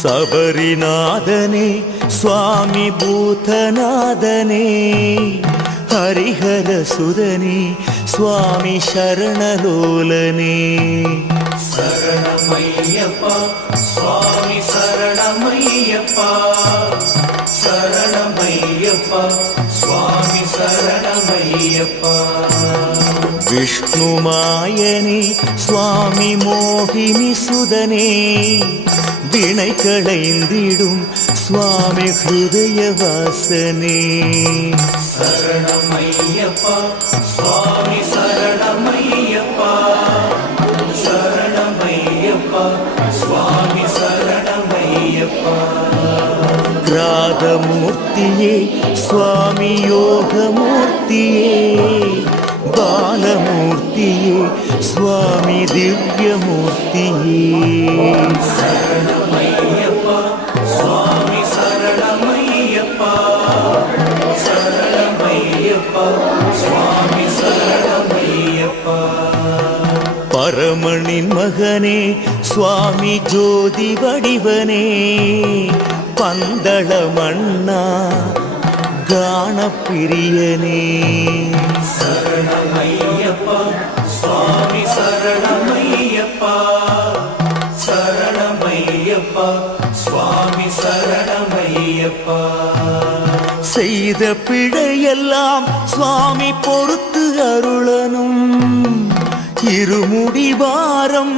சபரிநாதனே சுவாமி பூதநாதனே ஹரிஹர சுதனே சுவாமி சரணலோலனே சரணமையப்பா சுவாமி சரணமையப்பா சரணமையப்பா சுவாமி சரணமையப்பா விஷ்ணுமாயனே சுவாமி மோகினி சுதனே வினை களைந்திடும் சுவாமி ஹிருதயவாசனே சரணமையப்பா சுவாமி சரணமையப்பா சரணமையப்பா சுவாமி சரணமையப்பா கிராதமூர்த்தியே சுவாமி யோகமூர்த்தியே பாலமூர்த்தியே சுவாமி திவ்யமூர்த்தியே சரணமையப்பா சுவாமி சரணமையப்பா சரணமையப்பா சுவாமி சரணமையப்பா பரமனின் மகனே சுவாமி ஜோதி வடிவனே பந்தள மன்னா கானப்பிரியனே சரணமையப்பா சுவாமி சரணமையப்பா சரணமையப்பா சுவாமி சரணமையப்பா செய்த பிழையெல்லாம் சுவாமி பொறுத்து அருளனும் இருமுடி வாரம்